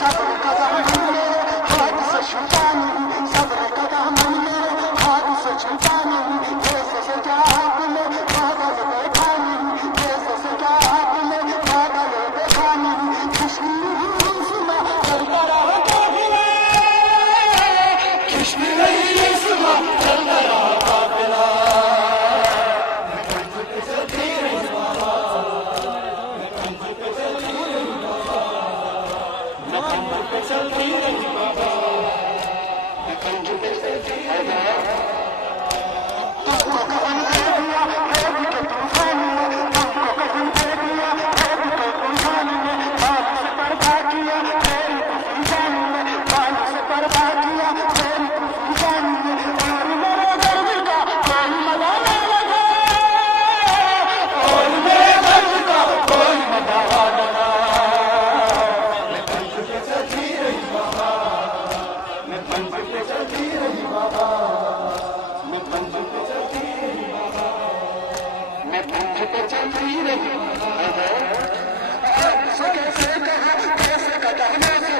सब्र का दामन मेरे हाथ से छूटा नहीं, सब्र का दामन मेरे हाथ से छूटा नहीं, जैसे सजा हाथ में पागल बैठा नहीं, जैसे सजा हाथ में पागल बैठा नहीं, खुशबू सुना चलता रहा काफिला, खुशबू नहीं सुना चलता रहा काफिला, मैं मंजिल पे चलती रही बाबा, मैं मंजिल पे चलती रही बाबा, मैं मंजिल पे चलती रही बाबा, मैं मंजिल पे चलती रही बाबा। तुमको कफन दे दिया रेत के तूफान में, तुमको कफन दे दिया रेत के तूफान में, पानी से पर्दा किया तेरी तूफान में, पानी से पर्दा किया तेरी तूफान में, और मेरे दर्द का कोई मजा न लगा, और मेरे दर्द का कोई मजा न लगा, मैं मंजिल पे चलती रही बाबा, मैं मंजिल पे चलती रही बाबा, मैं मंजिल पे चलती रही बाबा, मैं मंजिल पे चलती रही बाबा। आपसे कैसे कहा कैसे कटाने से,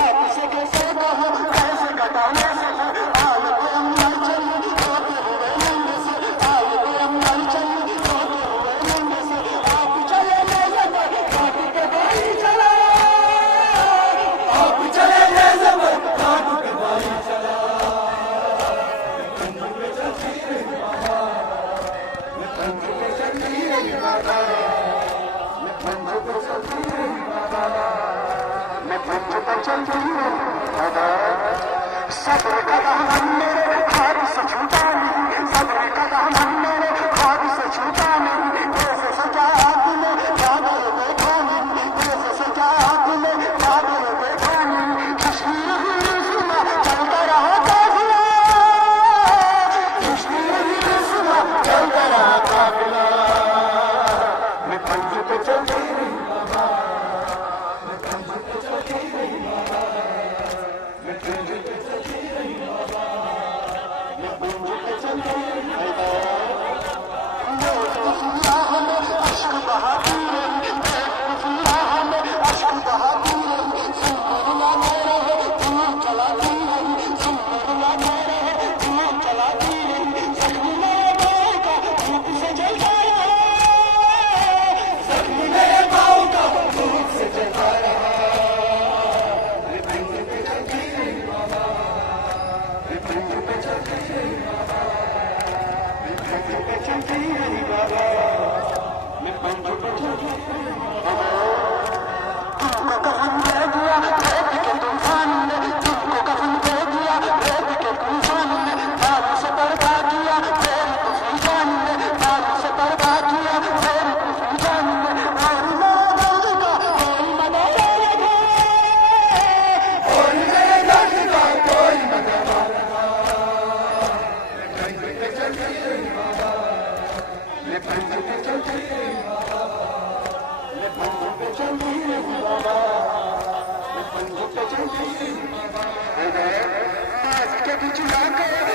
आपसे कैसे कहा कैसे कटाने से, आल पे अम्मर चली रोते हुए नंगे से, आल पे अम्मर चली रोते हुए नंगे से, आप चले ले जबर काट के बाई चला, आप चले ले जबर काट के बाई चला, मैं मंजिल पे चलती रही बाबा, मैं मंजिल पे चलती रही बाबा, मैं मंजिल पे चलती रही बाबा, मैं मंजिल पे चलती रही बाबा। सब्र का दामन मेरे हाथ से छूटा नहीं, सब्र का दामन मेरे हाथ से छूटा नहीं, जैसे सजा हाथ में पागल बैठा नहीं, जैसे सजा हाथ में पागल बैठा नहीं, खुशबू सुना चलता रहा काफिला, खुशबू सुना चलता रहा काफिला, मैं मंजिल पे चलती रही बाबा, मैं मंजिल पे चलती रही बाबा, मैं मंजिल पे चलती रही बाबा, मैं मंजिल पे चलती रही बाबा। बेवकूफियाँ में अश्क बहाती रही, बेवकूफियाँ में अश्क बहाती रही, सुंदर लगे रहे धूप चलाती रही, सुंदर लगे रहे धूप चलाती रही, जख्मी मेरे पाँव का धूप से जलता रहा, जख्मी मेरे पाँव का धूप से जलता रहा, मैं मंजिल पे चलती रही बाबा, मैं मंजिल पे चलती रही बाबा, मैं मंजिल पे चलती रही बाबा, मैं मंजिल पे चलती रही बाबा। तुमको कफन दे दिया रेत के तूफान में, तुमको कफन दे दिया रेत के तूफान में, बादल से पर्दा किया तेरी तूफान में, बादल से पर्दा किया तेरी तूफान में, और मेरे दर्द का कोई मजा न लगा, और मेरे दर्द का कोई मजा न लगा, मैं मंजिल पे चलती रही बाबा, मैं मंजिल पे चलती रही बाबा, मैं मंजिल पे चलती रही बाबा, मैं मंजिल पे चलती रही बाबा। आज के बिछड़ा कर